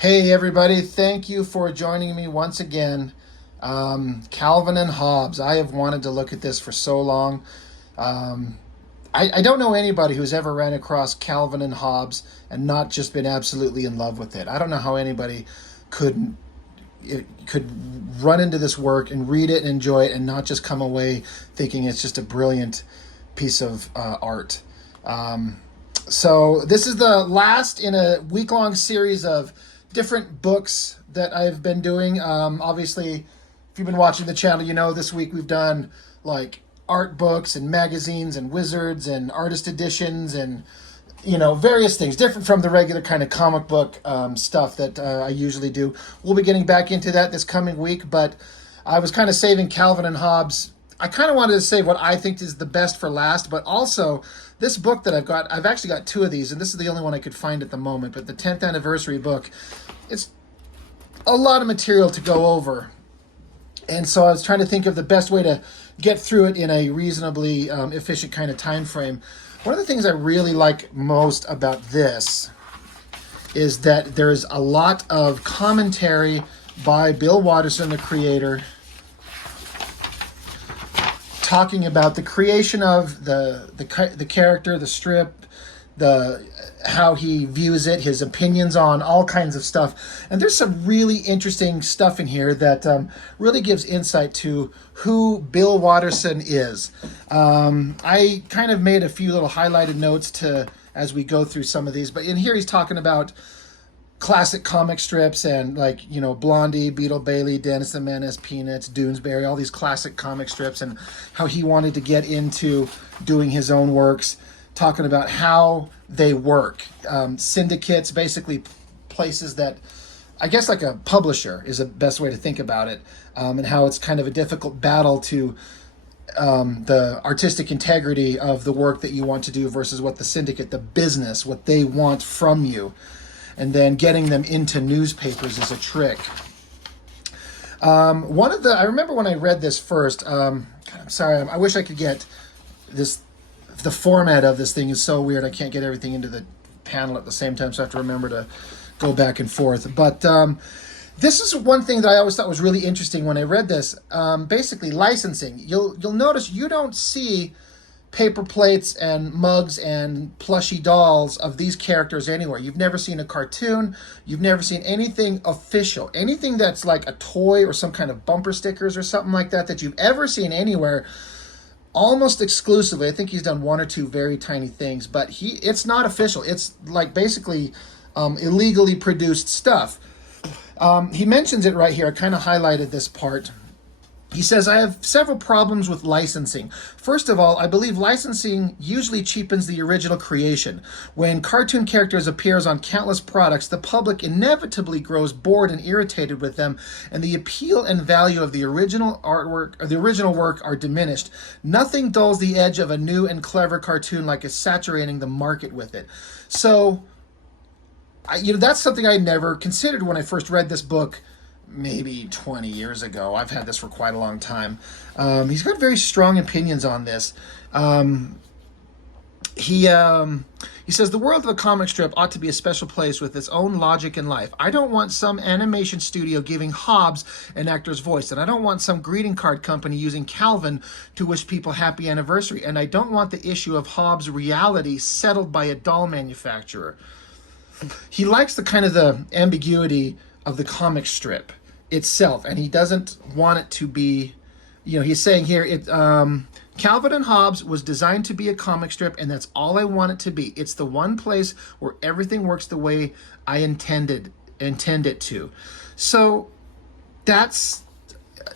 Hey everybody, thank you for joining me once again. Calvin and Hobbes. I have wanted to look at this for so long. Um, I don't know anybody who's ever ran across Calvin and Hobbes and not just been absolutely in love with it. I don't know how anybody could could run into this work and read it and enjoy it and not just come away thinking it's just a brilliant piece of art. So this is the last in a week-long series of different books that I've been doing. Obviously, if you've been watching the channel, you know this week we've done like art books and magazines and wizards and artist editions and various things different from the regular kind of comic book stuff that I usually do. We'll be getting back into that this coming week, but I was kind of saving Calvin and Hobbes. I kind of wanted to save what I think is the best for last, but also this book that I've actually got two of these, and this is the only one I could find at the moment, but the 10th anniversary book, it's a lot of material to go over. And so I was trying to think of the best way to get through it in a reasonably efficient kind of time frame. One of the things I really like most about this is that there's a lot of commentary by Bill Watterson, the creator, talking about the creation of the character, the strip, how he views it, his opinions on all kinds of stuff. And there's some really interesting stuff in here that really gives insight to who Bill Watterson is. I kind of made a few little highlighted notes as we go through some of these, but in here he's talking about classic comic strips and Blondie, Beetle Bailey, Dennis the Menace, Peanuts, Doonesbury, all these classic comic strips, and how he wanted to get into doing his own works, talking about how they work. Syndicates, basically places that, I guess like a publisher is the best way to think about it, and how it's kind of a difficult battle to the artistic integrity of the work that you want to do versus what the syndicate, the business, what they want from you. And then getting them into newspapers is a trick. I remember when I read this first, I'm sorry, I wish I could get this, the format of this thing is so weird, I can't get everything into the panel at the same time, so I have to remember to go back and forth. But this is one thing that I always thought was really interesting when I read this. Basically, licensing. You'll notice you don't see paper plates and mugs and plushy dolls of these characters anywhere. You've never seen a cartoon. You've never seen anything official. Anything that's like a toy or some kind of bumper stickers or something like that you've ever seen anywhere, almost exclusively. I think he's done one or two very tiny things, but it's not official. It's like basically illegally produced stuff. He mentions it right here. I kind of highlighted this part. He says, I have several problems with licensing. First of all, I believe licensing usually cheapens the original creation. When cartoon characters appears on countless products, the public inevitably grows bored and irritated with them, and the appeal and value of the original artwork or the original work are diminished. Nothing dulls the edge of a new and clever cartoon like saturating the market with it. So, that's something I never considered when I first read this book. Maybe 20 years ago. I've had this for quite a long time. He's got very strong opinions on this. He says the world of a comic strip ought to be a special place with its own logic and life. I don't want some animation studio giving Hobbes an actor's voice, and I don't want some greeting card company using Calvin to wish people happy anniversary, and I don't want the issue of Hobbes' reality settled by a doll manufacturer. He likes the ambiguity of the comic strip itself, and he doesn't want it to be, he's saying here, Calvin and Hobbes was designed to be a comic strip, and that's all I want it to be. It's the one place where everything works the way I intend it to. So this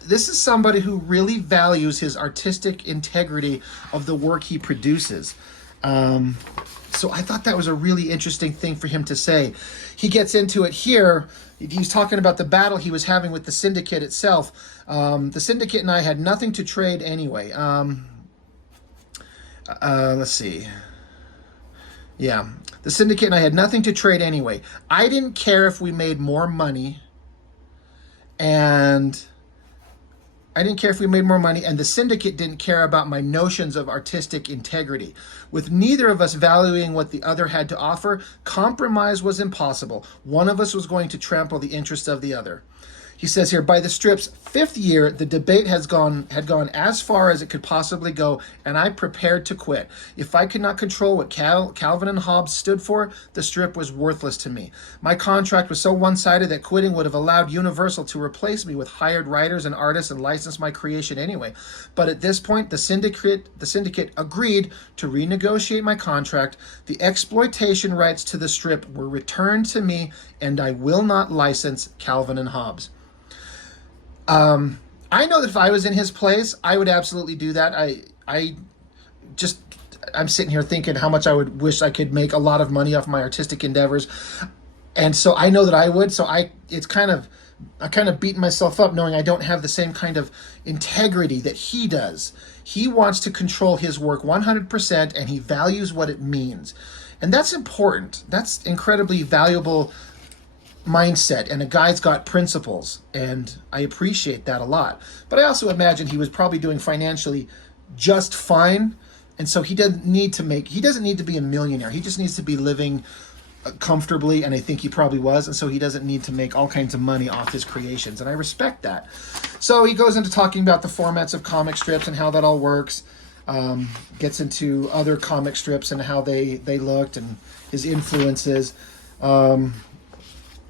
is somebody who really values his artistic integrity of the work he produces. So I thought that was a really interesting thing for him to say. He gets into it here. He's talking about the battle he was having with the syndicate itself. The syndicate and I had nothing to trade anyway. Let's see. Yeah, the syndicate and I had nothing to trade anyway. I didn't care if we made more money, and I didn't care if we made more money, and the syndicate didn't care about my notions of artistic integrity. With neither of us valuing what the other had to offer, compromise was impossible. One of us was going to trample the interests of the other. He says here, by the strip's 5th year, the debate had gone as far as it could possibly go, and I prepared to quit. If I could not control what Calvin and Hobbes stood for, the strip was worthless to me. My contract was so one-sided that quitting would have allowed Universal to replace me with hired writers and artists and license my creation anyway. But at this point, the syndicate agreed to renegotiate my contract. The exploitation rights to the strip were returned to me, and I will not license Calvin and Hobbes. I know that if I was in his place, I would absolutely do that. I'm sitting here thinking how much I would wish I could make a lot of money off my artistic endeavors. And so I know that I would. So I'm kind of beating myself up knowing I don't have the same kind of integrity that he does. He wants to control his work 100%, and he values what it means. And that's important. That's incredibly valuable mindset, and a guy's got principles, and I appreciate that a lot. But I also imagine he was probably doing financially just fine, and so he doesn't need to be a millionaire. He just needs to be living comfortably, and I think he probably was, and so he doesn't need to make all kinds of money off his creations, and I respect that. So he goes into talking about the formats of comic strips and how that all works, gets into other comic strips and how they looked and his influences.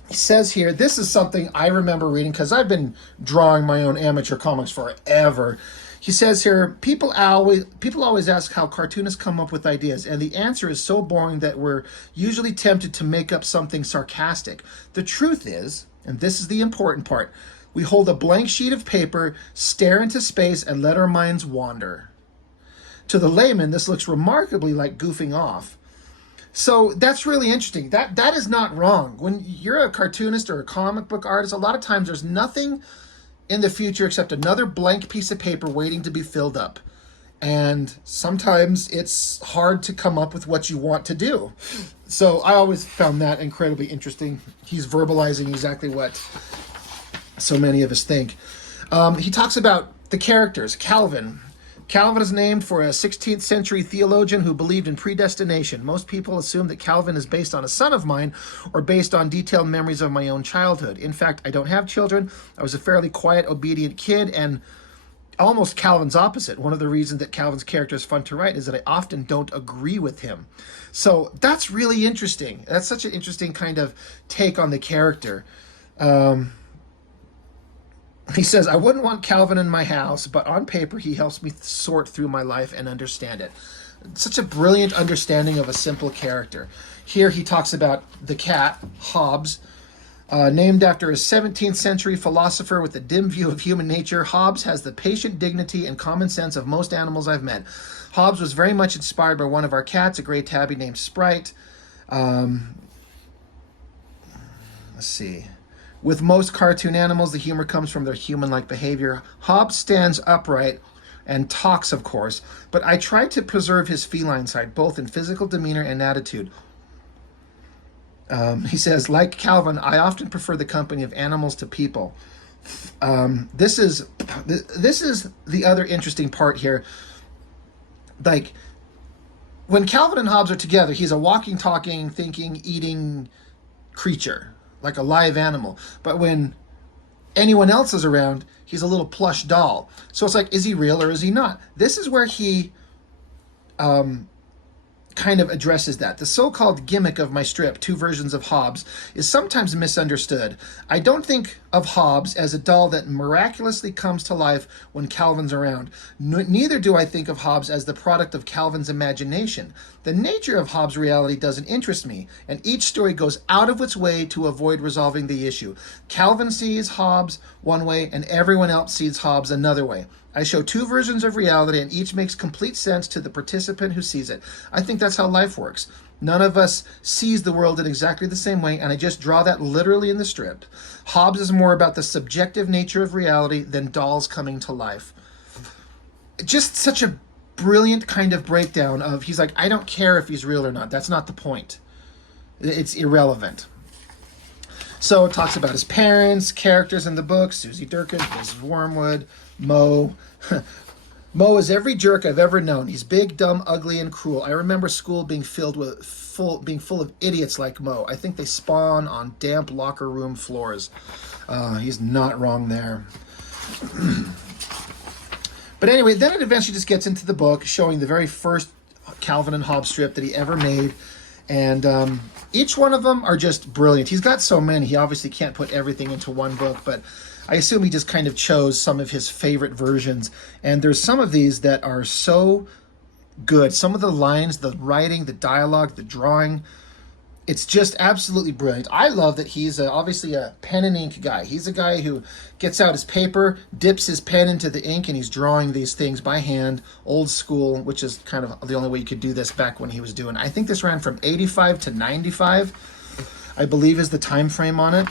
He says here, this is something I remember reading because I've been drawing my own amateur comics forever. He says here, people always ask how cartoonists come up with ideas, and the answer is so boring that we're usually tempted to make up something sarcastic. The truth is, and this is the important part, we hold a blank sheet of paper, stare into space, and let our minds wander. To the layman, this looks remarkably like goofing off. So that's really interesting. That is not wrong. When you're a cartoonist or a comic book artist, a lot of times there's nothing in the future except another blank piece of paper waiting to be filled up. And sometimes it's hard to come up with what you want to do. So I always found that incredibly interesting. He's verbalizing exactly what so many of us think. He talks about the characters. Calvin. Calvin is named for a 16th century theologian who believed in predestination. Most people assume that Calvin is based on a son of mine or based on detailed memories of my own childhood. In fact, I don't have children. I was a fairly quiet, obedient kid, and almost Calvin's opposite. One of the reasons that Calvin's character is fun to write is that I often don't agree with him. So that's really interesting. That's such an interesting kind of take on the character. He says, I wouldn't want Calvin in my house, but on paper he helps me sort through my life and understand it. Such a brilliant understanding of a simple character. Here he talks about the cat, Hobbes, named after a 17th century philosopher with a dim view of human nature. Hobbes has the patient dignity and common sense of most animals I've met. Hobbes was very much inspired by one of our cats, a gray tabby named Sprite. Let's see. With most cartoon animals, the humor comes from their human-like behavior. Hobbes stands upright and talks, of course, but I try to preserve his feline side, both in physical demeanor and attitude. He says, like Calvin, I often prefer the company of animals to people. This is the other interesting part here. Like, when Calvin and Hobbes are together, he's a walking, talking, thinking, eating creature, like a live animal. But when anyone else is around, he's a little plush doll. So it's like, is he real or is he not? This is where he kind of addresses that. The so-called gimmick of my strip, two versions of Hobbes, is sometimes misunderstood. I don't think of Hobbes as a doll that miraculously comes to life when Calvin's around. Neither do I think of Hobbes as the product of Calvin's imagination. The nature of Hobbes' reality doesn't interest me, and each story goes out of its way to avoid resolving the issue. Calvin sees Hobbes one way, and everyone else sees Hobbes another way. I show two versions of reality, and each makes complete sense to the participant who sees it. I think that's how life works. None of us sees the world in exactly the same way, and I just draw that literally in the strip. Hobbes is more about the subjective nature of reality than dolls coming to life. Just such a brilliant kind of breakdown of, he's like, I don't care if he's real or not. That's not the point. It's irrelevant. So it talks about his parents, characters in the book, Susie Durkin, Mrs. Wormwood, Mo. Mo is every jerk I've ever known. He's big, dumb, ugly, and cruel. I remember school being full of idiots like Mo. I think they spawn on damp locker room floors. He's not wrong there. But anyway, then it eventually just gets into the book, showing the very first Calvin and Hobbes strip that he ever made. And each one of them are just brilliant. He's got so many, he obviously can't put everything into one book, but I assume he just kind of chose some of his favorite versions. And there's some of these that are so good. Some of the lines, the writing, the dialogue, the drawing, it's just absolutely brilliant. I love that he's obviously a pen and ink guy. He's a guy who gets out his paper, dips his pen into the ink, and he's drawing these things by hand, old school, which is kind of the only way you could do this back when he was doing. I think this ran from 85 to 95, I believe is the time frame on it.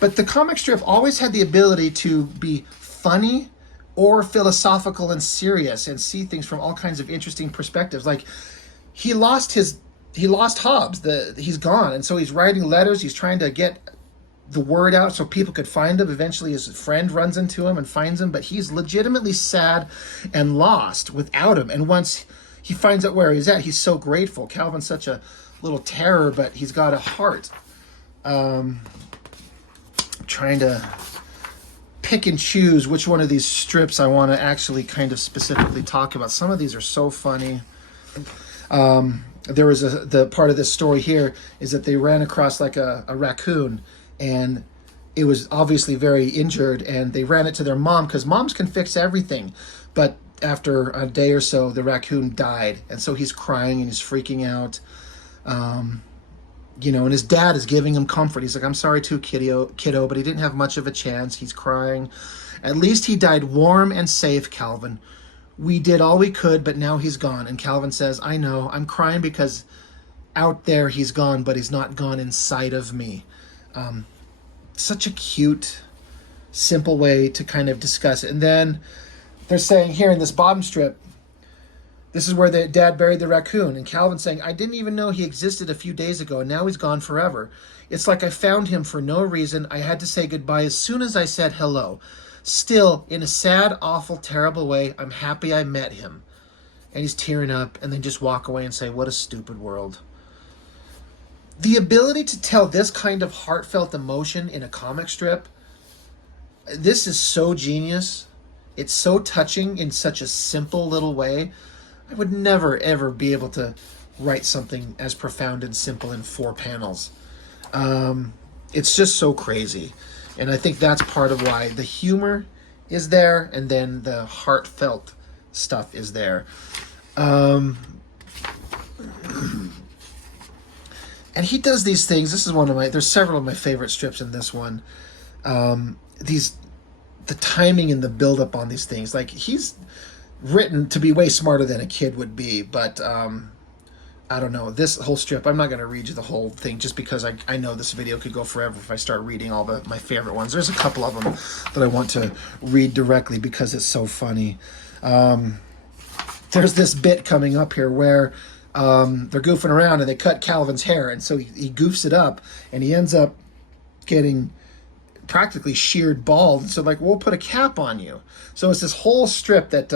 But the comic strip always had the ability to be funny or philosophical and serious and see things from all kinds of interesting perspectives. Like, he lost Hobbes. He's gone, and so he's writing letters. He's trying to get the word out so people could find him. Eventually his friend runs into him and finds him, but he's legitimately sad and lost without him. And once he finds out where he's at, he's so grateful. Calvin's such a little terror, but he's got a heart. Trying to pick and choose which one of these strips I want to actually kind of specifically talk about. Some of these are so funny. There was the part of this story here is that they ran across like a raccoon, and it was obviously very injured, and they ran it to their mom because moms can fix everything. But after a day or so, the raccoon died, and so he's crying and he's freaking out. And his dad is giving him comfort. He's like, I'm sorry too, kiddo, but he didn't have much of a chance. He's crying. At least he died warm and safe, Calvin. We did all we could, but now he's gone. And Calvin says, I know, I'm crying because out there he's gone, but he's not gone inside of me. Such a cute, simple way to kind of discuss it. And then they're saying here in this bottom strip, this is where the dad buried the raccoon. And Calvin's saying, I didn't even know he existed a few days ago, and now he's gone forever. It's like I found him for no reason. I had to say goodbye as soon as I said hello. Still, in a sad, awful, terrible way, I'm happy I met him. And he's tearing up and then just walk away and say, what a stupid world. The ability to tell this kind of heartfelt emotion in a comic strip, this is so genius. It's so touching in such a simple little way. I would never, ever be able to write something as profound and simple in 4 panels. It's just so crazy. And I think that's part of why the humor is there, and then the heartfelt stuff is there. And he does these things. This is there's several of my favorite strips in this one. The timing and the build-up on these things. Like, he's written to be way smarter than a kid would be, but I don't know, this whole strip, I'm not going to read you the whole thing just because I know this video could go forever if I start reading all my favorite ones. There's a couple of them that I want to read directly because it's so funny. There's this bit coming up here where they're goofing around and they cut Calvin's hair, and so he goofs it up and he ends up getting practically sheared bald. So like, we'll put a cap on you. So it's this whole strip that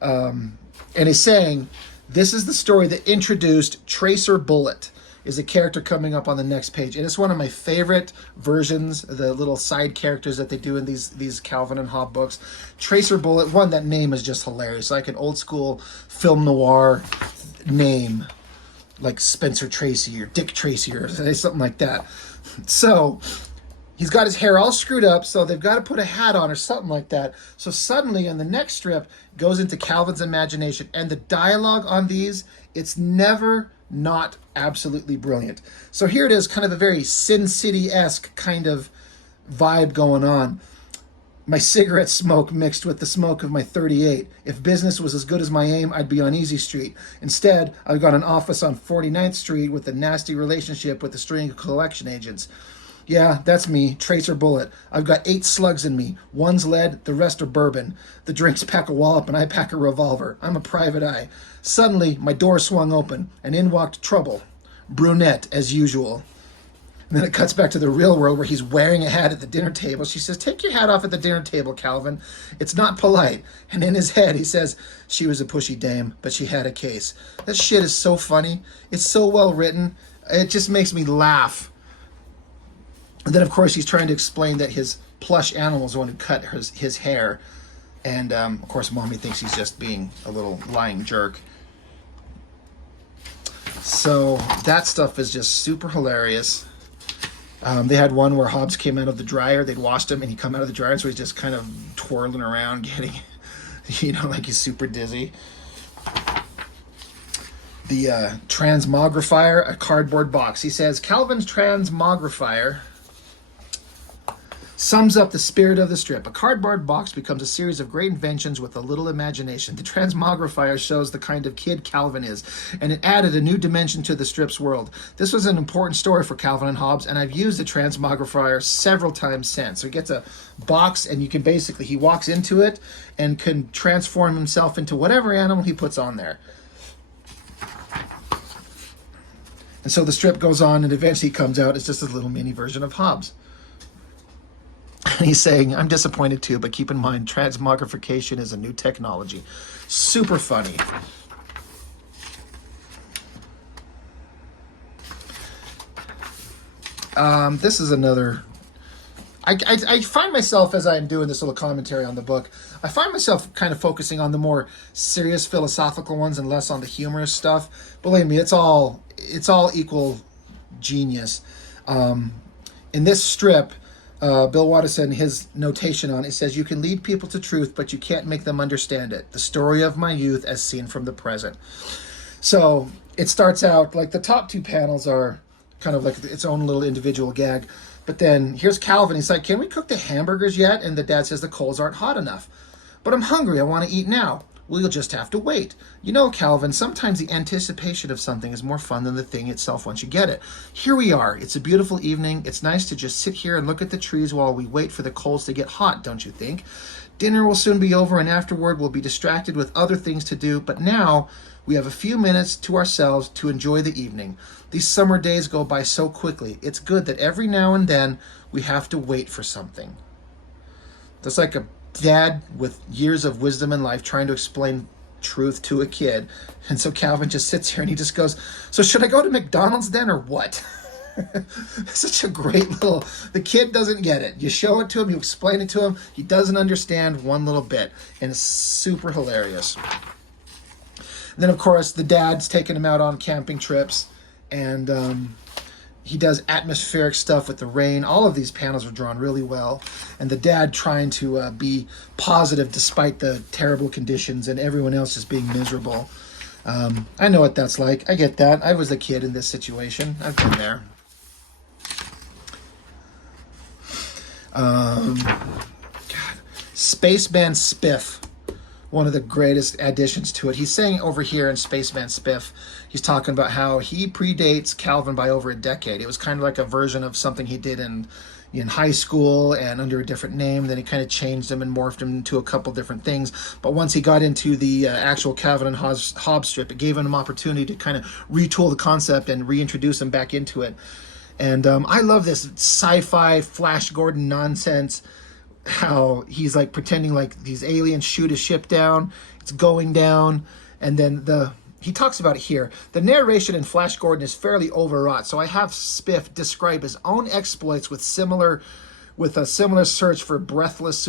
and he's saying, this is the story that introduced Tracer Bullet, is a character coming up on the next page. And it's one of my favorite versions, the little side characters that they do in these Calvin and Hobbes books. Tracer Bullet, one, that name is just hilarious. Like an old school film noir name, like Spencer Tracy or Dick Tracy or something like that. So he's got his hair all screwed up, so they've got to put a hat on or something like that. So suddenly in the next strip goes into Calvin's imagination, and the dialogue on these, it's never not absolutely brilliant. So here it is, kind of a very Sin City-esque kind of vibe going on. My cigarette smoke mixed with the smoke of my 38. If business was as good as my aim, I'd be on Easy Street. Instead, I've got an office on 49th Street with a nasty relationship with a string of collection agents. Yeah, that's me, Tracer Bullet. I've got 8 slugs in me. One's lead, the rest are bourbon. The drinks pack a wallop and I pack a revolver. I'm a private eye. Suddenly, my door swung open and in walked Trouble. Brunette, as usual. And then it cuts back to the real world where he's wearing a hat at the dinner table. She says, "Take your hat off at the dinner table, Calvin. It's not polite." And in his head, he says, "She was a pushy dame, but she had a case." That shit is so funny. It's so well written. It just makes me laugh. And then, of course, he's trying to explain that his plush animal is the one who cut his hair. And, of course, Mommy thinks he's just being a little lying jerk. So that stuff is just super hilarious. They had one where Hobbes came out of the dryer. They'd washed him, and he'd come out of the dryer, so he's just kind of twirling around, getting, like he's super dizzy. The transmogrifier, a cardboard box. He says, Calvin's transmogrifier sums up the spirit of the strip. A cardboard box becomes a series of great inventions with a little imagination. The transmogrifier shows the kind of kid Calvin is, and it added a new dimension to the strip's world. This was an important story for Calvin and Hobbes, and I've used the transmogrifier several times since. So he gets a box, and you can basically, he walks into it and can transform himself into whatever animal he puts on there. And so the strip goes on, and eventually comes out as just a little mini version of Hobbes. And he's saying, "I'm disappointed too, but keep in mind, transmogrification is a new technology." Super funny. This is another... I find myself, as I'm doing this little commentary on the book, I find myself kind of focusing on the more serious philosophical ones and less on the humorous stuff. Believe me, it's all equal genius. In this strip, Bill Watterson, his notation on it says, "You can lead people to truth, but you can't make them understand it. The story of my youth as seen from the present." So it starts out like the top two panels are kind of like its own little individual gag. But then here's Calvin. He's like, "Can we cook the hamburgers yet?" And the dad says, "The coals aren't hot enough." "But I'm hungry. I want to eat now." "Well, you'll just have to wait. You know, Calvin, sometimes the anticipation of something is more fun than the thing itself once you get it. Here we are. It's a beautiful evening. It's nice to just sit here and look at the trees while we wait for the coals to get hot, don't you think? Dinner will soon be over, and afterward we'll be distracted with other things to do, but now we have a few minutes to ourselves to enjoy the evening. These summer days go by so quickly. It's good that every now and then we have to wait for something." That's like a dad with years of wisdom in life trying to explain truth to a kid. And so Calvin just sits here and he just goes, "So should I go to McDonald's then or what?" Such a great little... The kid doesn't get it. You show it to him, you explain it to him, he doesn't understand one little bit. And it's super hilarious. And then, of course, the dad's taking him out on camping trips. And he does atmospheric stuff with the rain. All of these panels are drawn really well. And the dad trying to be positive despite the terrible conditions and everyone else just being miserable. I know what that's like. I get that. I was a kid in this situation. I've been there. God. Spaceman Spiff. One of the greatest additions to it. He's saying over here in Spaceman Spiff, he's talking about how he predates Calvin by over a decade. It was kind of like a version of something he did in high school and under a different name. Then he kind of changed him and morphed him into a couple different things. But once he got into the actual Calvin and Hobbes strip, it gave him an opportunity to kind of retool the concept and reintroduce him back into it. And I love this sci-fi Flash Gordon nonsense. How he's like pretending like these aliens shoot a ship down, it's going down, and then he talks about it here. The narration in Flash Gordon is fairly overwrought, so I have Spiff describe his own exploits with a similar search for breathless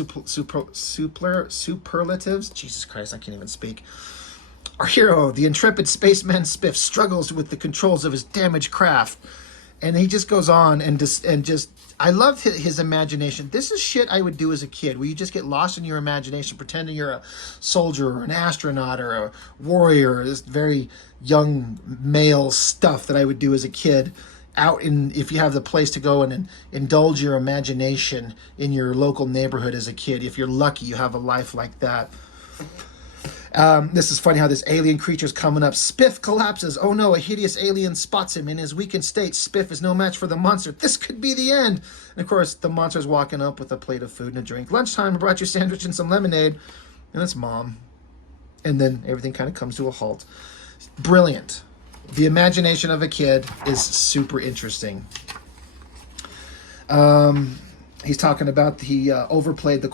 superlatives. Jesus Christ, I can't even speak. Our hero, the intrepid spaceman Spiff, struggles with the controls of his damaged craft. And he just goes on and just I love his imagination. This is shit I would do as a kid, where you just get lost in your imagination, pretending you're a soldier or an astronaut or a warrior, this very young male stuff that I would do as a kid. If you have the place to go and indulge your imagination in your local neighborhood as a kid. If you're lucky, you have a life like that. This is funny how this alien creature's coming up. Spiff collapses. Oh no, a hideous alien spots him. In his weakened state, Spiff is no match for the monster. This could be the end. And of course, the monster's walking up with a plate of food and a drink. "Lunchtime, I brought you a sandwich and some lemonade." And it's Mom. And then everything kind of comes to a halt. Brilliant. The imagination of a kid is super interesting. He's talking about he overplayed the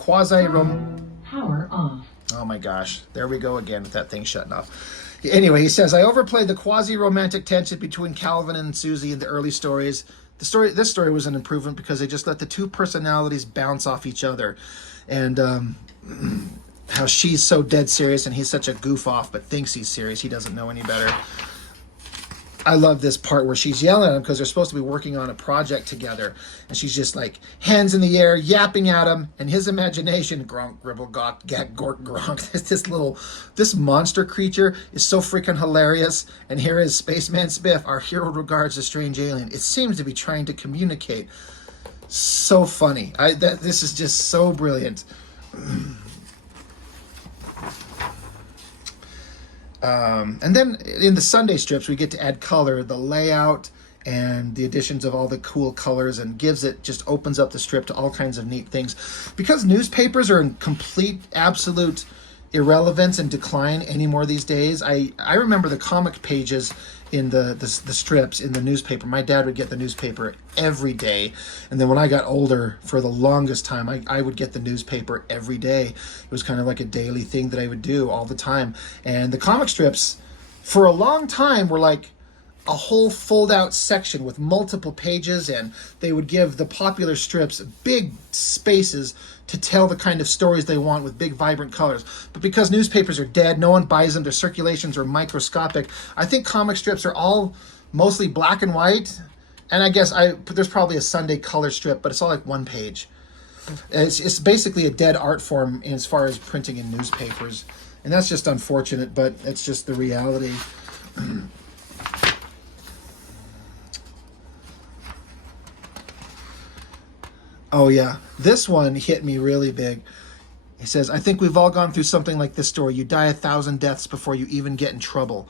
Power off. Oh my gosh, there we go again with that thing shutting off. Anyway, he says, I overplayed the quasi-romantic tension between Calvin and Susie in the early stories. This story was an improvement because they just let the two personalities bounce off each other. And how she's so dead serious and he's such a goof off but thinks he's serious. He doesn't know any better. I love this part where she's yelling at him because they're supposed to be working on a project together. And she's just like, hands in the air, yapping at him. And his imagination, gronk, gribble, gawk, gag, gork, gronk. This monster creature is so freaking hilarious. And here is Spaceman Spiff, our hero regards the strange alien. It seems to be trying to communicate. So funny. This is just so brilliant. And then in the Sunday strips, we get to add color, the layout, and the additions of all the cool colors, and just opens up the strip to all kinds of neat things. Because newspapers are in complete, absolute irrelevance and decline anymore these days, I remember the comic pages in the strips in the newspaper. My dad would get the newspaper every day, and then when I got older, for the longest time, I would get the newspaper every day. It was kind of like a daily thing that I would do all the time. And the comic strips for a long time were like a whole fold out section with multiple pages, and they would give the popular strips big spaces to tell the kind of stories they want with big vibrant colors. But because newspapers are dead, no one buys them, their circulations are microscopic. I think comic strips are all mostly black and white, and I guess there's probably a Sunday color strip, but it's all like one page. It's basically a dead art form as far as printing in newspapers, and that's just unfortunate, but it's just the reality. Oh yeah, this one hit me really big. He says, I think we've all gone through something like this story. You die 1,000 deaths before you even get in trouble.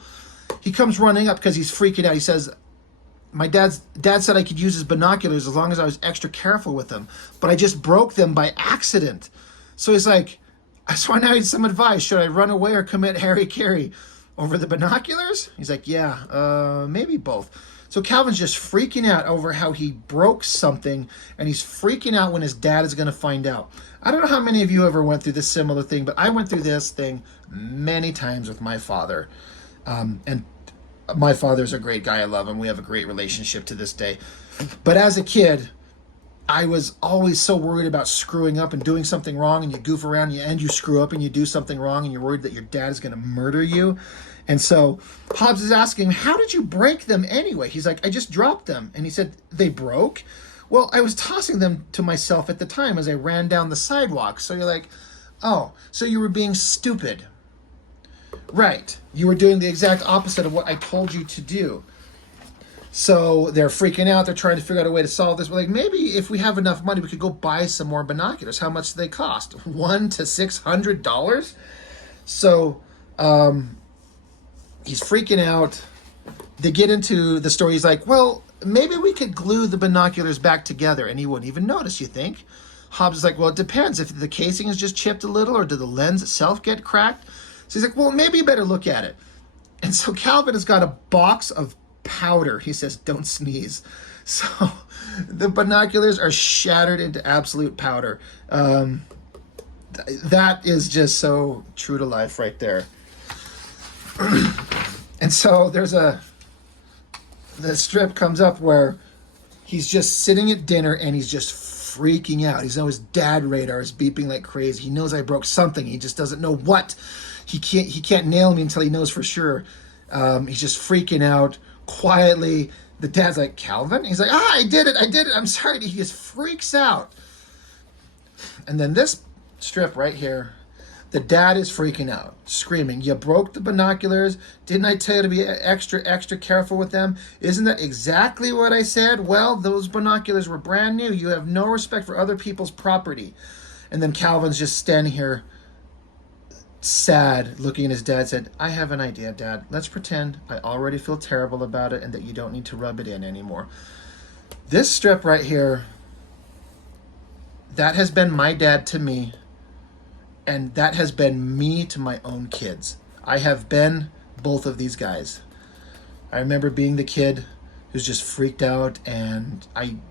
He comes running up because he's freaking out. He says, my dad said I could use his binoculars as long as I was extra careful with them, but I just broke them by accident. So he's like, so I now need some advice. Should I run away or commit Harry-Carry over the binoculars? He's like, yeah, maybe both. So Calvin's just freaking out over how he broke something, and he's freaking out when his dad is going to find out. I don't know how many of you ever went through this similar thing, but I went through this thing many times with my father. And my father's a great guy. I love him. We have a great relationship to this day. But as a kid, I was always so worried about screwing up and doing something wrong, and you goof around and you screw up and you do something wrong, and you're worried that your dad is going to murder you. And so Hobbes is asking him, how did you break them anyway? He's like, I just dropped them. And he said, they broke? Well, I was tossing them to myself at the time as I ran down the sidewalk. So you're like, oh, so you were being stupid. Right. You were doing the exact opposite of what I told you to do. So they're freaking out. They're trying to figure out a way to solve this. We're like, maybe if we have enough money, we could go buy some more binoculars. How much do they cost? $100 to $600? So, he's freaking out. They get into the story. He's like, well, maybe we could glue the binoculars back together and he wouldn't even notice, you think? Hobbes is like, well, it depends. If the casing is just chipped a little, or did the lens itself get cracked? So he's like, well, maybe you better look at it. And so Calvin has got a box of powder. He says, don't sneeze. So the binoculars are shattered into absolute powder. That is just so true to life right there. And so the strip comes up where he's just sitting at dinner and he's just freaking out. He's on his dad radar is beeping like crazy. He knows I broke something. He just doesn't know what. He can't nail me until he knows for sure. He's just freaking out quietly. The dad's like, Calvin? He's like, I did it. I'm sorry. He just freaks out. And then this strip right here, the dad is freaking out, screaming, you broke the binoculars. Didn't I tell you to be extra careful with them? Isn't that exactly what I said? Well, those binoculars were brand new. You have no respect for other people's property. And then Calvin's just standing here, sad, looking at his dad, said, I have an idea, Dad. Let's pretend I already feel terrible about it and that you don't need to rub it in anymore. This strip right here, that has been my dad to me. And that has been me to my own kids. I have been both of these guys. I remember being the kid who's just freaked out, and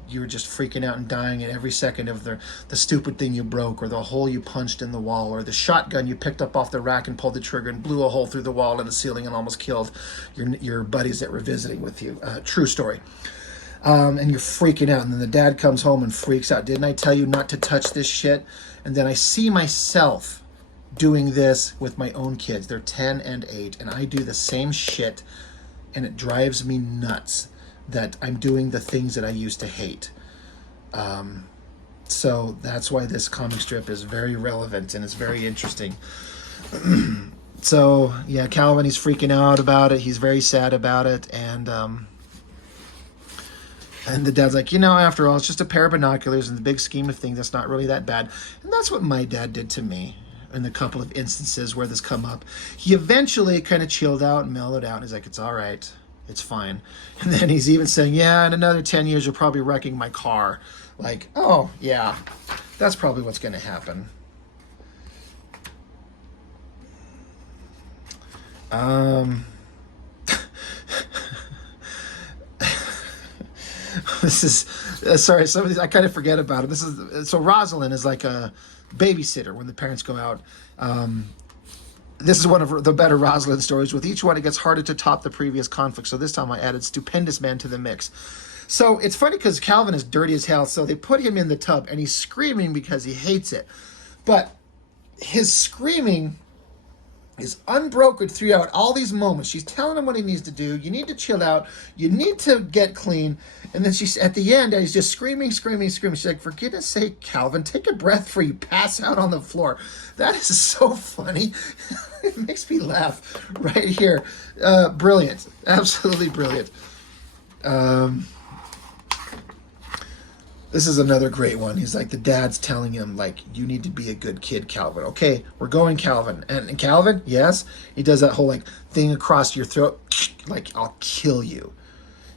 you were just freaking out and dying at every second of the stupid thing you broke, or the hole you punched in the wall, or the shotgun you picked up off the rack and pulled the trigger and blew a hole through the wall and the ceiling and almost killed your buddies that were visiting with you. True story. And you're freaking out, and then the dad comes home and freaks out. Didn't I tell you not to touch this shit? And then I see myself doing this with my own kids. They're 10 and 8, and I do the same shit, and it drives me nuts that I'm doing the things that I used to hate. So that's why this comic strip is very relevant, and it's very interesting. So yeah, Calvin, he's freaking out about it. He's very sad about it, and the dad's like, after all, it's just a pair of binoculars. In the big scheme of things, that's not really that bad. And that's what my dad did to me in the couple of instances where this come up. He eventually kind of chilled out and mellowed out. And he's like, it's all right. It's fine. And then he's even saying, yeah, in another 10 years, you're probably wrecking my car. Like, oh, yeah, that's probably what's going to happen. This is sorry. Some of these I kind of forget about it. So Rosalind is like a babysitter when the parents go out. This is one of the better Rosalind stories. With each one, it gets harder to top the previous conflict. So this time I added Stupendous Man to the mix. So it's funny because Calvin is dirty as hell. So they put him in the tub and he's screaming because he hates it. But his screaming is unbroken throughout all these moments. She's telling him what he needs to do. You need to chill out. You need to get clean. And then she's at the end, he's just screaming. She's like, for goodness sake, Calvin, take a breath before you pass out on the floor. That is so funny. It makes me laugh right here. Brilliant. Absolutely brilliant. This is another great one. He's like, the dad's telling him, like, you need to be a good kid, Calvin. Okay, we're going, Calvin. And Calvin, yes, he does that whole, like, thing across your throat, like, I'll kill you.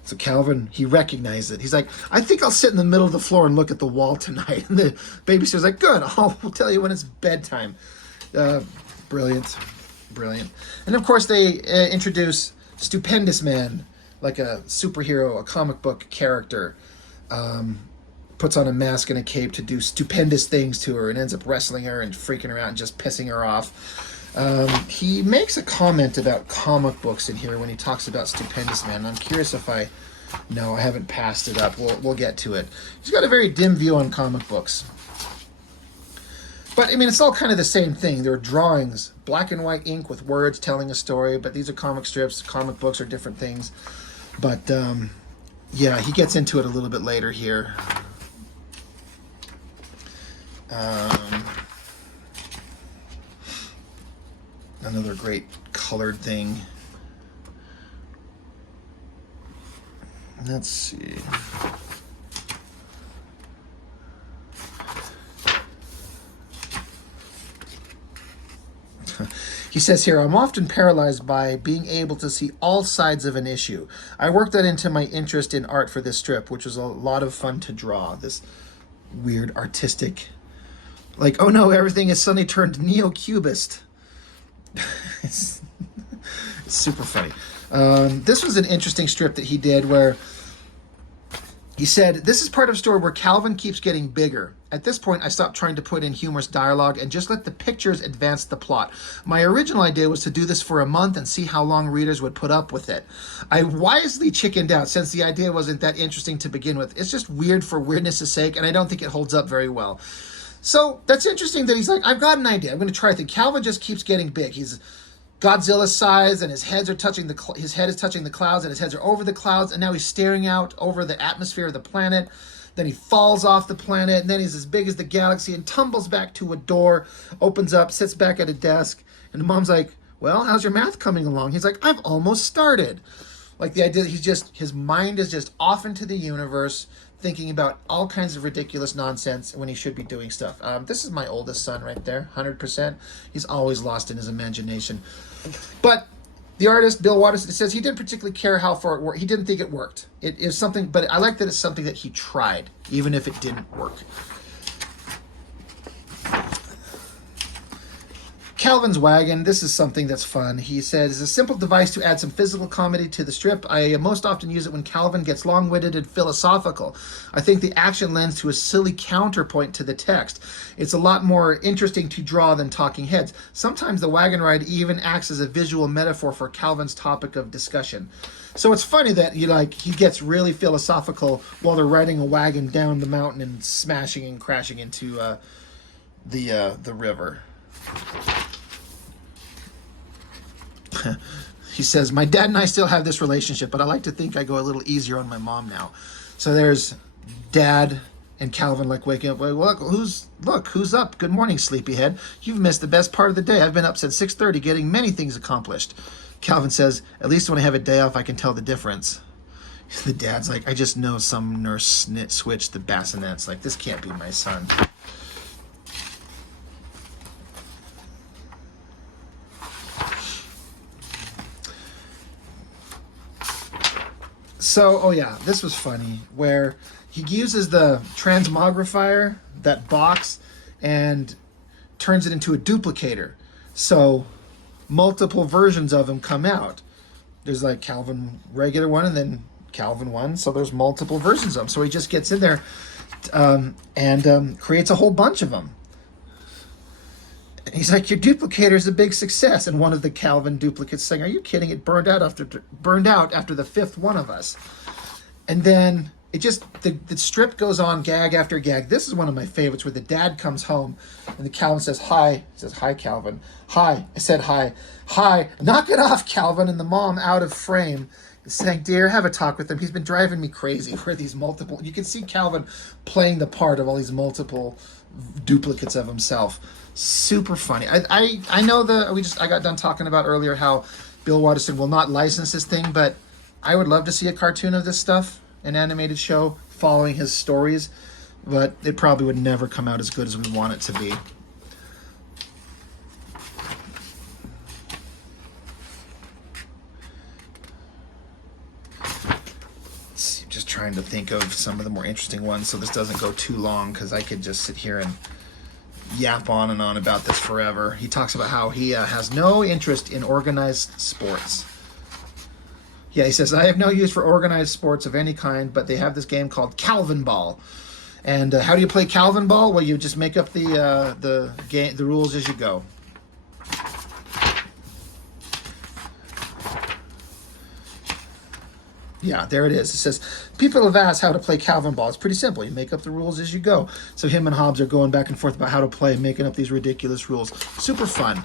So Calvin, he recognized it. He's like, I think I'll sit in the middle of the floor and look at the wall tonight. And the babysitter's like, good, I'll tell you when it's bedtime. Brilliant. And, of course, they introduce Stupendous Man, like a superhero, a comic book character. Puts on a mask and a cape to do stupendous things to her and ends up wrestling her and freaking her out and just pissing her off. He makes a comment about comic books in here when he talks about Stupendous Man. I'm curious if I haven't passed it up. We'll get to it. He's got a very dim view on comic books. But, I mean, it's all kind of the same thing. They're drawings, black and white ink with words telling a story, but these are comic strips. Comic books are different things. But, yeah, he gets into it a little bit later here. Another great colored thing. Let's see. He says here, I'm often paralyzed by being able to see all sides of an issue. I worked that into my interest in art for this strip, which was a lot of fun to draw. This weird artistic, like, oh no, everything is suddenly turned neo-cubist. It's super funny. This was an interesting strip that he did where he said, this is part of a story where Calvin keeps getting bigger. At this point, I stopped trying to put in humorous dialogue and just let the pictures advance the plot. My original idea was to do this for a month and see how long readers would put up with it. I wisely chickened out since the idea wasn't that interesting to begin with. It's just weird for weirdness' sake, and I don't think it holds up very well. So that's interesting that he's like, I've got an idea. I'm going to try a thing. Calvin just keeps getting big. He's Godzilla size, and his head is touching the clouds, and his heads are over the clouds, and now he's staring out over the atmosphere of the planet. Then he falls off the planet, and then he's as big as the galaxy and tumbles back to a door, opens up, sits back at a desk, and the mom's like, well, how's your math coming along? He's like, I've almost started. Like the idea that his mind is just off into the universe, thinking about all kinds of ridiculous nonsense when he should be doing stuff. This is my oldest son right there, 100%. He's always lost in his imagination. But the artist, Bill Waters, says he didn't particularly care how far it worked. He didn't think it worked. It is something, but I like that it's something that he tried, even if it didn't work. Calvin's wagon, this is something that's fun. He says, it's a simple device to add some physical comedy to the strip. I most often use it when Calvin gets long-winded and philosophical. I think the action lends to a silly counterpoint to the text. It's a lot more interesting to draw than talking heads. Sometimes the wagon ride even acts as a visual metaphor for Calvin's topic of discussion. So it's funny that he gets really philosophical while they're riding a wagon down the mountain and smashing and crashing into the river. He says, my dad and I still have this relationship, but I like to think I go a little easier on my mom now. So there's Dad and Calvin waking up. Look, who's up? Good morning, sleepyhead. You've missed the best part of the day. I've been up since 6:30 getting many things accomplished. Calvin says, at least when I have a day off, I can tell the difference. The dad's like, I just know some nurse switched the bassinets. This can't be my son. So, oh yeah, this was funny, where he uses the transmogrifier, that box, and turns it into a duplicator. So multiple versions of him come out. There's Calvin regular one and then Calvin one, so there's multiple versions of him. So he just gets in there and creates a whole bunch of them. And he's like, your duplicator is a big success. And one of the Calvin duplicates saying, are you kidding? It burned out after the fifth one of us. And then it just, the strip goes on, gag after gag. This is one of my favorites, where the dad comes home and the Calvin says, hi. He says, hi, Calvin. Hi. I said, hi. Hi. Knock it off, Calvin. And the mom, out of frame, is saying, dear, have a talk with him. He's been driving me crazy. Where these multiple, you can see Calvin playing the part of all these multiple duplicates of himself. Super funny. I know I got done talking about earlier how Bill Watterson will not license this thing, but I would love to see a cartoon of this stuff, an animated show following his stories, but it probably would never come out as good as we want it to be. Just trying to think of some of the more interesting ones so this doesn't go too long, because I could just sit here and yap on and on about this forever. He talks about how he has no interest in organized sports. Yeah, he says, I have no use for organized sports of any kind, but they have this game called Calvin Ball. And how do you play Calvin Ball? Well, you just make up the rules as you go. Yeah, there it is. It says, people have asked how to play Calvin Ball. It's pretty simple. You make up the rules as you go. So him and Hobbes are going back and forth about how to play, making up these ridiculous rules. Super fun.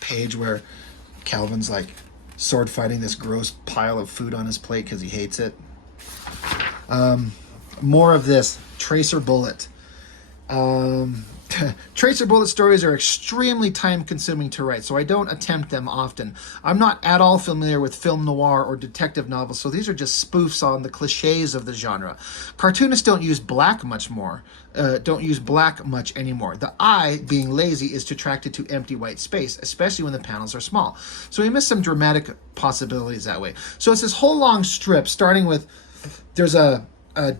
Page where Calvin's sword fighting this gross pile of food on his plate because he hates it. More of this. Tracer Bullet. Tracer Bullet stories are extremely time-consuming to write, so I don't attempt them often. I'm not at all familiar with film noir or detective novels, so these are just spoofs on the cliches of the genre. Cartoonists don't use black much anymore. The eye, being lazy, is attracted to empty white space, especially when the panels are small. So we miss some dramatic possibilities that way. So it's this whole long strip, starting with, there's a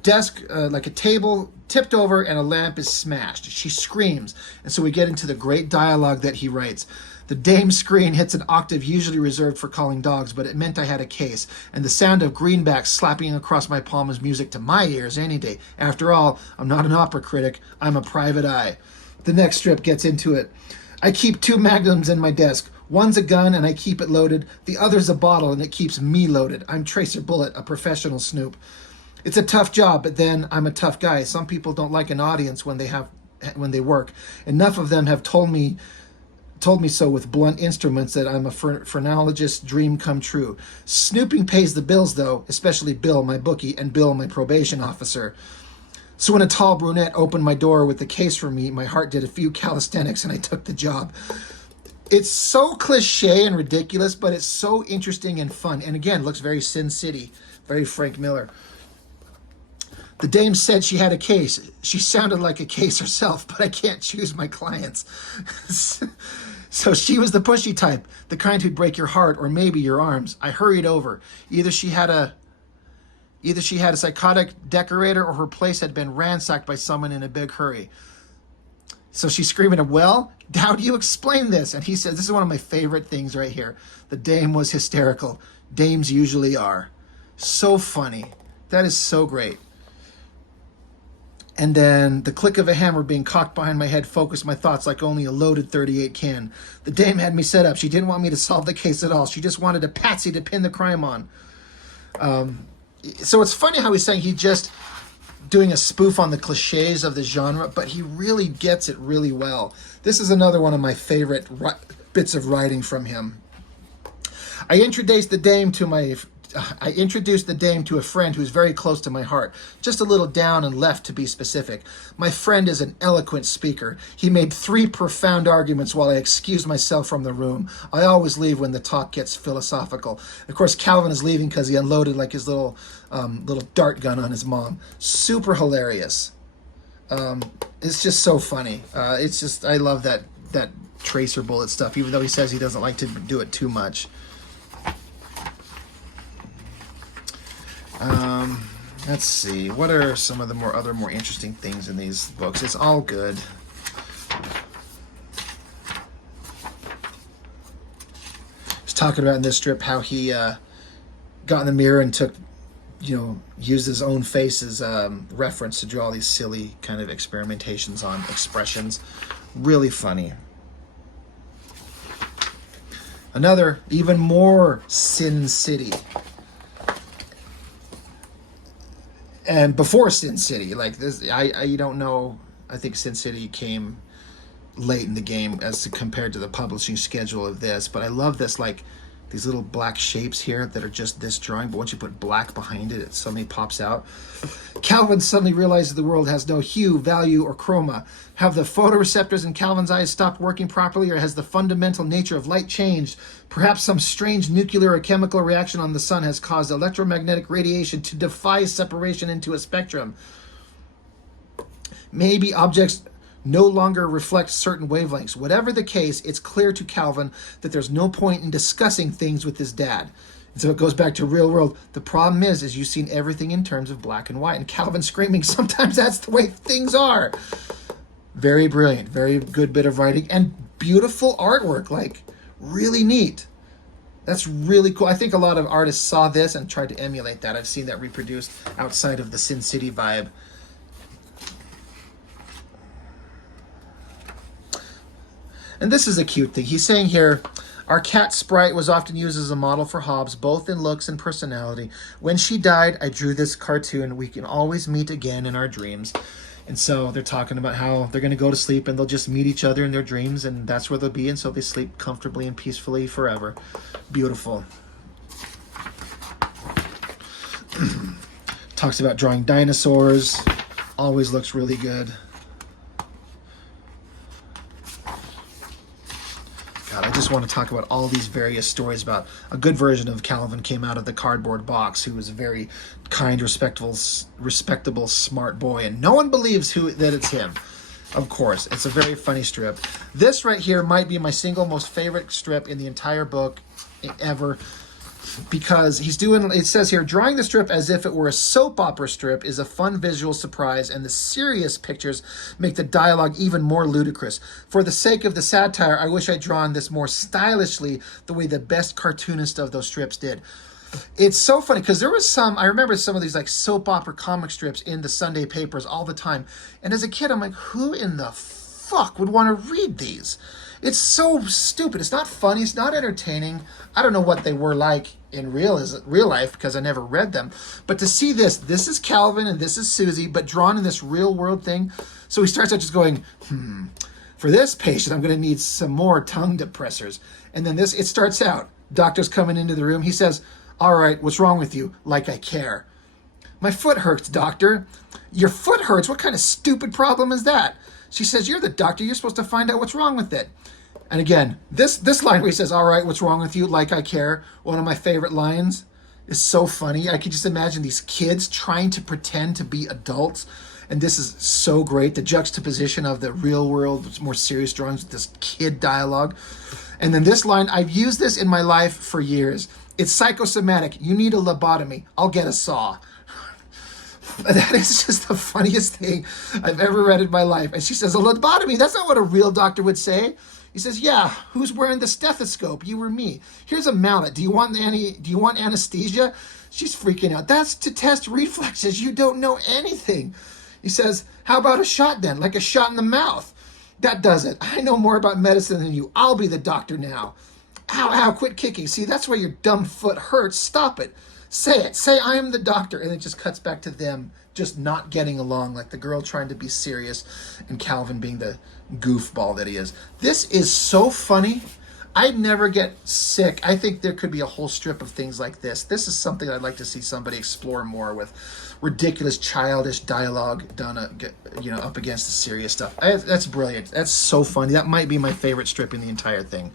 desk, like a table, tipped over, and a lamp is smashed. She screams, and so we get into the great dialogue that he writes. The dame's screen hits an octave usually reserved for calling dogs, but it meant I had a case, and the sound of greenbacks slapping across my palm is music to my ears any day. After all, I'm not an opera critic, I'm a private eye. The next strip gets into it. I keep 2 magnums in my desk. One's a gun, and I keep it loaded. The other's a bottle, and it keeps me loaded. I'm Tracer Bullet, a professional snoop. It's a tough job, but then I'm a tough guy. Some people don't like an audience when they work. Enough of them have told me so with blunt instruments that I'm a phrenologist's dream come true. Snooping pays the bills, though, especially Bill, my bookie, and Bill, my probation officer. So when a tall brunette opened my door with the case for me, my heart did a few calisthenics and I took the job. It's so cliche and ridiculous, but it's so interesting and fun. And again, looks very Sin City, very Frank Miller. The dame said she had a case. She sounded like a case herself, but I can't choose my clients. So she was the pushy type, the kind who'd break your heart or maybe your arms. I hurried over. Either she had a Either she had a psychotic decorator or her place had been ransacked by someone in a big hurry. So she's screaming, well, how do you explain this? And he said, this is one of my favorite things right here. The dame was hysterical. Dames usually are. So funny. That is so great. And then the click of a hammer being cocked behind my head focused my thoughts like only a loaded .38 can. The dame had me set up. She didn't want me to solve the case at all. She just wanted a patsy to pin the crime on. So it's funny how he's saying he's just doing a spoof on the cliches of the genre, but he really gets it really well. This is another one of my favorite bits of writing from him. I introduced the dame to a friend who's very close to my heart, just a little down and left to be specific. My friend is an eloquent speaker. He made 3 profound arguments while I excused myself from the room. I always leave when the talk gets philosophical. Of course, Calvin is leaving because he unloaded like his little dart gun on his mom. Super hilarious. It's just so funny. I love that tracer bullet stuff, even though he says he doesn't like to do it too much. Let's see. What are some of the other more interesting things in these books? It's all good. He's talking about in this strip how he got in the mirror and used his own face as reference to draw all these silly kind of experimentations on expressions. Really funny. Another, even more Sin City. And before Sin City, like this, I don't know. I think Sin City came late in the game as compared to the publishing schedule of this. But I love this, like these little black shapes here that are just this drawing. But once you put black behind it, it suddenly pops out. Calvin suddenly realizes the world has no hue, value, or chroma. Have the photoreceptors in Calvin's eyes stopped working properly, or has the fundamental nature of light changed? Perhaps some strange nuclear or chemical reaction on the sun has caused electromagnetic radiation to defy separation into a spectrum. Maybe objects no longer reflect certain wavelengths. Whatever the case, it's clear to Calvin that there's no point in discussing things with his dad. And so it goes back to real world. The problem is you've seen everything in terms of black and white. And Calvin screaming, sometimes that's the way things are. Very brilliant, very good bit of writing, and beautiful artwork, like really neat. That's really cool. I think a lot of artists saw this and tried to emulate that. I've seen that reproduced outside of the Sin City vibe. And this is a cute thing. He's saying here, our cat Sprite was often used as a model for Hobbes, both in looks and personality. When she died, I drew this cartoon. We can always meet again in our dreams. And so they're talking about how they're going to go to sleep and they'll just meet each other in their dreams, and that's where they'll be. And so they sleep comfortably and peacefully forever. Beautiful. Talks about drawing dinosaurs. Always looks really good. God, I just want to talk about all these various stories about a good version of Calvin came out of the cardboard box, who was a very kind, respectable, smart boy, and no one believes that it's him. Of course, it's a very funny strip. This right here might be my single most favorite strip in the entire book ever, because he's doing, it says here, drawing the strip as if it were a soap opera strip is a fun visual surprise, and the serious pictures make the dialogue even more ludicrous. For the sake of the satire, I wish I'd drawn this more stylishly the way the best cartoonist of those strips did. It's so funny because there was I remember some of these like soap opera comic strips in the Sunday papers all the time. And as a kid, I'm like, who in the fuck would want to read these? It's so stupid. It's not funny. It's not entertaining. I don't know what they were like in real life because I never read them. But to see this is Calvin and this is Susie, but drawn in this real world thing. So he starts out just going, for this patient, I'm going to need some more tongue depressors. And then it starts out. Doctor's coming into the room. He says, all right, what's wrong with you? Like I care. My foot hurts, doctor. Your foot hurts? What kind of stupid problem is that? She says, you're the doctor. You're supposed to find out what's wrong with it. And again, this line where he says, all right, what's wrong with you? Like I care. One of my favorite lines. Is so funny. I could just imagine these kids trying to pretend to be adults. And this is so great. The juxtaposition of the real world, more serious drawings with this kid dialogue. And then this line, I've used this in my life for years. It's psychosomatic. You need a lobotomy. I'll get a saw. That is just the funniest thing I've ever read in my life. And she says, a lobotomy? That's not what a real doctor would say. He says, yeah, who's wearing the stethoscope? You or me. Here's a mallet. Do you want anesthesia? She's freaking out. That's to test reflexes. You don't know anything. He says, how about a shot then? Like a shot in the mouth. That does it. I know more about medicine than you. I'll be the doctor now. Ow, ow, quit kicking. See, that's where your dumb foot hurts. Stop it. Say it. Say I am the doctor. And it just cuts back to them just not getting along, like the girl trying to be serious and Calvin being the goofball that he is. This is so funny. I never get sick. I think there could be a whole strip of things like this. This is something I'd like to see somebody explore more with ridiculous, childish dialogue done, up against the serious stuff. That's brilliant. That's so funny. That might be my favorite strip in the entire thing.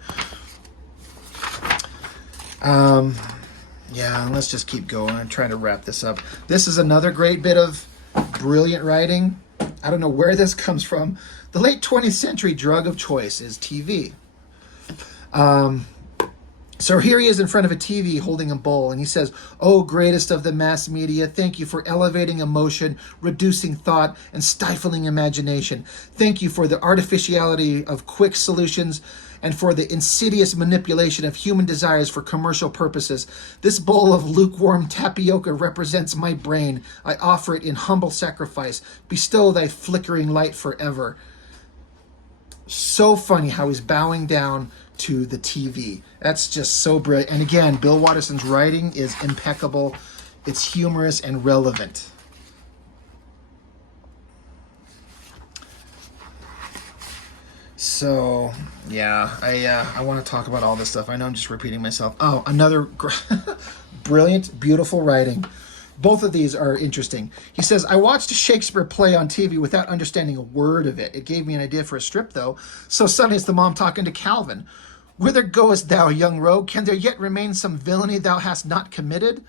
Yeah, let's just keep going. I'm trying to wrap this up. This is another great bit of brilliant writing. I don't know where this comes from. The late 20th century drug of choice is TV. So here he is in front of a TV holding a bowl, and he says, "Oh, greatest of the mass media, thank you for elevating emotion, reducing thought, and stifling imagination. Thank you for the artificiality of quick solutions and for the insidious manipulation of human desires for commercial purposes. This bowl of lukewarm tapioca represents my brain. I offer it in humble sacrifice. Bestow thy flickering light forever." So funny how he's bowing down to the TV. That's just so brilliant. And again, Bill Watterson's writing is impeccable. It's humorous and relevant. So, yeah, I want to talk about all this stuff. I know I'm just repeating myself. Oh, another brilliant, beautiful writing. Both of these are interesting. He says, I watched a Shakespeare play on TV without understanding a word of it. It gave me an idea for a strip, though. So suddenly it's the mom talking to Calvin. Whither goest thou, young rogue? Can there yet remain some villainy thou hast not committed?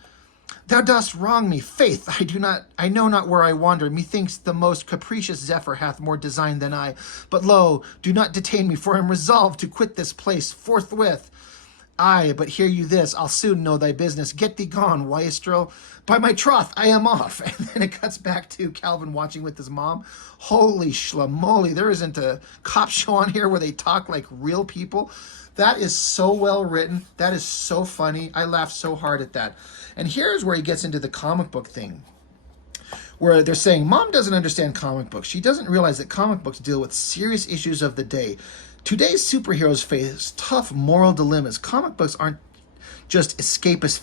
Thou dost wrong me. Faith, I know not where I wander. Methinks the most capricious Zephyr hath more design than I. But lo, do not detain me, for I am resolved to quit this place forthwith. Aye, but hear you this, I'll soon know thy business. Get thee gone, wastrel. By my troth, I am off. And then it cuts back to Calvin watching with his mom. Holy schlamoli, there isn't a cop show on here where they talk like real people. That is so well written. That is so funny. I laughed so hard at that. And here's where he gets into the comic book thing, where they're saying, Mom doesn't understand comic books. She doesn't realize that comic books deal with serious issues of the day. Today's superheroes face tough moral dilemmas. Comic books aren't just escapist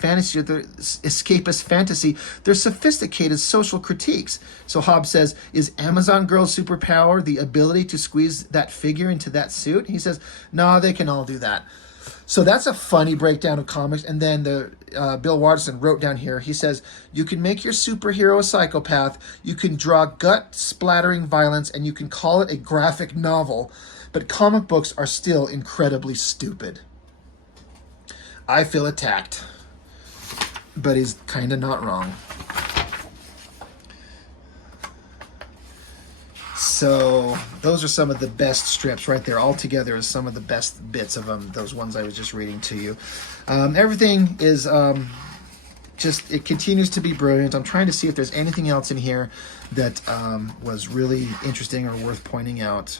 fantasy. They're sophisticated social critiques. So Hobbes says, is Amazon Girl's superpower the ability to squeeze that figure into that suit? He says, no, they can all do that. So that's a funny breakdown of comics. And then Bill Watterson wrote down here, he says, you can make your superhero a psychopath, you can draw gut-splattering violence, and you can call it a graphic novel, but comic books are still incredibly stupid. I feel attacked, but he's kind of not wrong. So those are some of the best strips right there. All together is some of the best bits of them, those ones I was just reading to you. Everything is it continues to be brilliant. I'm trying to see if there's anything else in here that was really interesting or worth pointing out.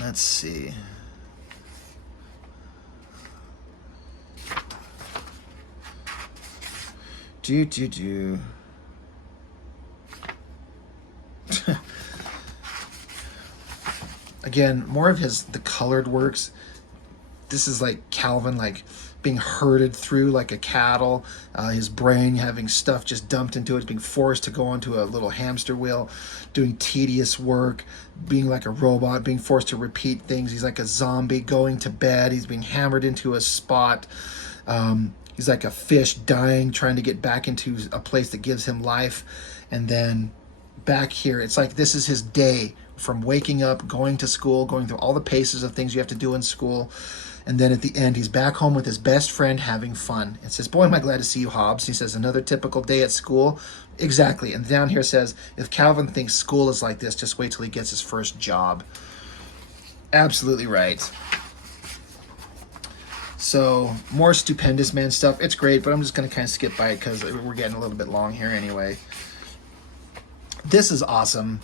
Let's see. Again, more of the colored works. This is like Calvin, like being herded through like a cattle, his brain having stuff just dumped into it, being forced to go onto a little hamster wheel, doing tedious work, being like a robot, being forced to repeat things. He's like a zombie going to bed. He's being hammered into a spot. He's like a fish dying, trying to get back into a place that gives him life. And then back here, it's like this is his day, from waking up, going to school, going through all the paces of things you have to do in school. And then at the end, he's back home with his best friend having fun. It says, boy, am I glad to see you, Hobbes. He says, another typical day at school. Exactly. And down here says, if Calvin thinks school is like this, just wait till he gets his first job. Absolutely right. So more Stupendous Man stuff. It's great, but I'm just going to kind of skip by it because we're getting a little bit long here anyway. This is awesome.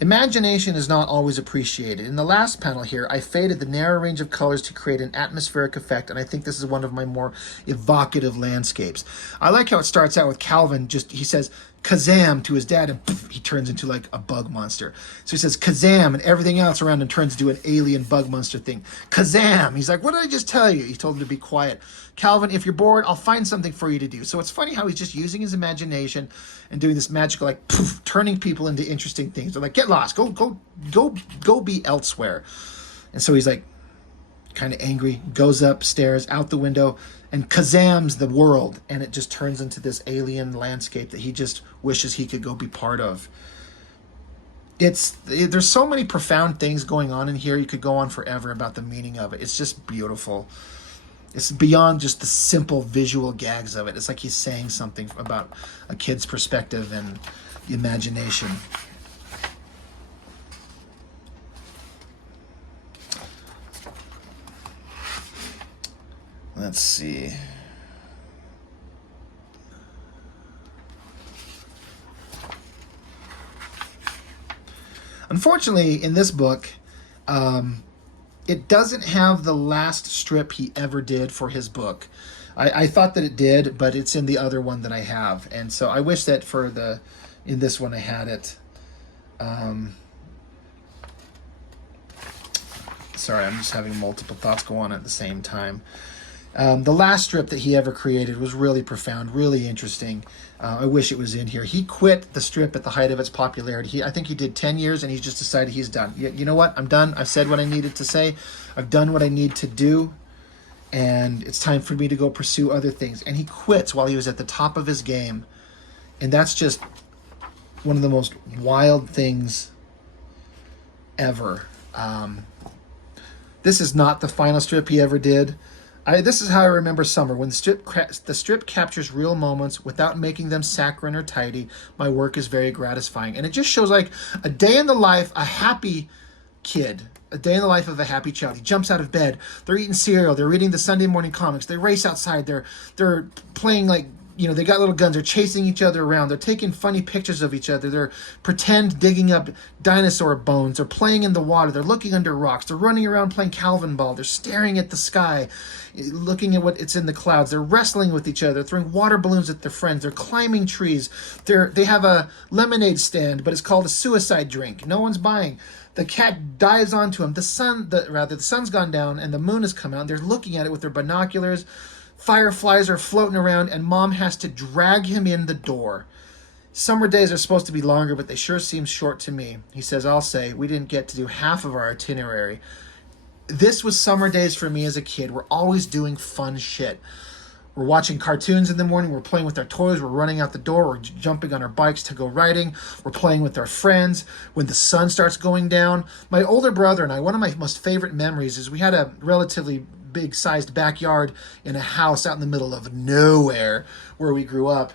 Imagination is not always appreciated. In the last panel here, I faded the narrow range of colors to create an atmospheric effect, and I think this is one of my more evocative landscapes. I like how it starts out with Calvin, he says, Kazam to his dad, and poof, he turns into like a bug monster. So he says Kazam, and everything else around him turns into an alien bug monster thing. Kazam! He's like, what did I just tell you? He told him to be quiet. Calvin, if you're bored, I'll find something for you to do. So it's funny how he's just using his imagination and doing this magical, like, poof, turning people into interesting things. They're like, get lost, go be elsewhere. And so he's like, kind of angry, goes upstairs, out the window, and Kazam's the world, and it just turns into this alien landscape that he just wishes he could go be part of. There's so many profound things going on in here. You could go on forever about the meaning of it. It's just beautiful. It's beyond just the simple visual gags of it. It's like he's saying something about a kid's perspective and imagination. Let's see. Unfortunately, in this book, it doesn't have the last strip he ever did for his book. I thought that it did, but it's in the other one that I have. And so I wish that in this one I had it. Sorry, I'm just having multiple thoughts go on at the same time. The last strip that he ever created was really profound, really interesting. I wish it was in here. He quit the strip at the height of its popularity. I think he did 10 years, and he's just decided he's done. You know what? I'm done. I've said what I needed to say. I've done what I need to do, and it's time for me to go pursue other things. And he quits while he was at the top of his game, and that's just one of the most wild things ever. This is not the final strip he ever did. This is how I remember summer. When the strip captures real moments without making them saccharine or tidy, my work is very gratifying. And it just shows like a day in the life, a happy kid, a day in the life of a happy child. He jumps out of bed. They're eating cereal. They're reading the Sunday morning comics. They race outside. They're playing like, they got little guns. They're chasing each other around. They're taking funny pictures of each other. They're pretend digging up dinosaur bones. They're playing in the water. They're looking under rocks. They're running around playing Calvin ball. They're staring at the sky, looking at what it's in the clouds. They're wrestling with each other, throwing water balloons at their friends. They're climbing trees. They have a lemonade stand, but it's called a suicide drink. No one's buying. The cat dives onto him. The sun's gone down and the moon has come out. They're looking at it with their binoculars. Fireflies are floating around, and Mom has to drag him in the door. Summer days are supposed to be longer, but they sure seem short to me. He says, I'll say, we didn't get to do half of our itinerary. This was summer days for me as a kid. We're always doing fun shit. We're watching cartoons in the morning. We're playing with our toys. We're running out the door. We're jumping on our bikes to go riding. We're playing with our friends. When the sun starts going down, my older brother and I, one of my most favorite memories is we had a relatively big-sized backyard in a house out in the middle of nowhere where we grew up.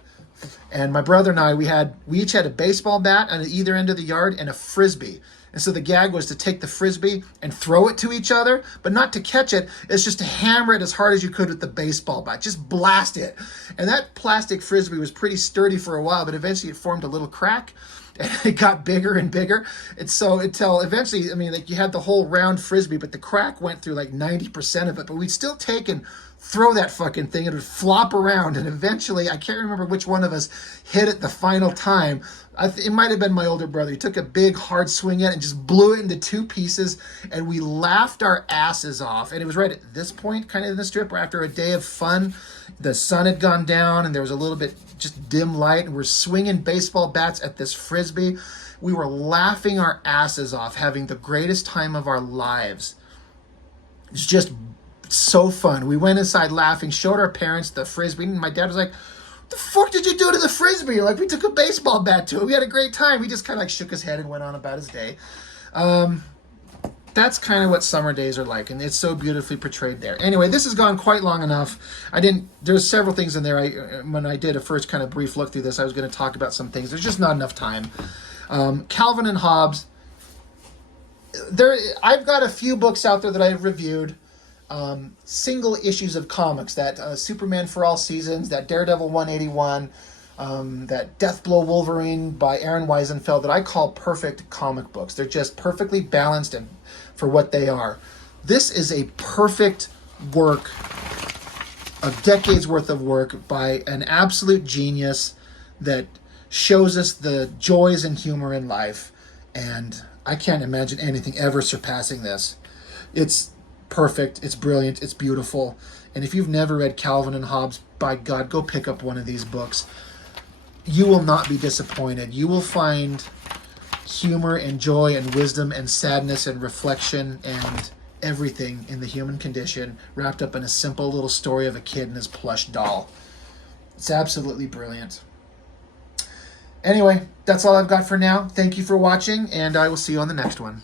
And my brother and I, we each had a baseball bat on either end of the yard and a frisbee. And so the gag was to take the frisbee and throw it to each other, but not to catch it. It's just to hammer it as hard as you could with the baseball bat. Just blast it. And that plastic frisbee was pretty sturdy for a while, but eventually it formed a little crack. And it got bigger and bigger. And so until eventually, you had the whole round frisbee, but the crack went through like 90% of it. But we'd still take and throw that fucking thing. It would flop around. And eventually, I can't remember which one of us hit it the final time. It might have been my older brother. He took a big hard swing at it and just blew it into two pieces. And we laughed our asses off. And it was right at this point, kind of in the strip, where after a day of fun, the sun had gone down and there was a little bit just dim light, and we're swinging baseball bats at this frisbee. We were laughing our asses off, having the greatest time of our lives. It's just so fun. We went inside laughing, showed our parents the frisbee, and my dad was like, "What the fuck did you do to the frisbee?" Like, we took a baseball bat to it. We had a great time. He just kind of like shook his head and went on about his day. That's kind of what summer days are like, and it's so beautifully portrayed there. Anyway, this has gone quite long enough. There's several things in there. When I did a first kind of brief look through this, I was going to talk about some things. There's just not enough time. Calvin and Hobbes. I've got a few books out there that I've reviewed. single issues of comics, that Superman for All Seasons, that Daredevil 181, that Deathblow Wolverine by Aaron Weisenfeld, that I call perfect comic books. They're just perfectly balanced and for what they are. This is a perfect work, a decade's worth of work by an absolute genius that shows us the joys and humor in life, and I can't imagine anything ever surpassing this. It's perfect, it's brilliant, it's beautiful, and if you've never read Calvin and Hobbes, by God, go pick up one of these books. You will not be disappointed. You will find humor and joy and wisdom and sadness and reflection and everything in the human condition wrapped up in a simple little story of a kid and his plush doll. It's absolutely brilliant. Anyway, that's all I've got for now. Thank you for watching, and I will see you on the next one.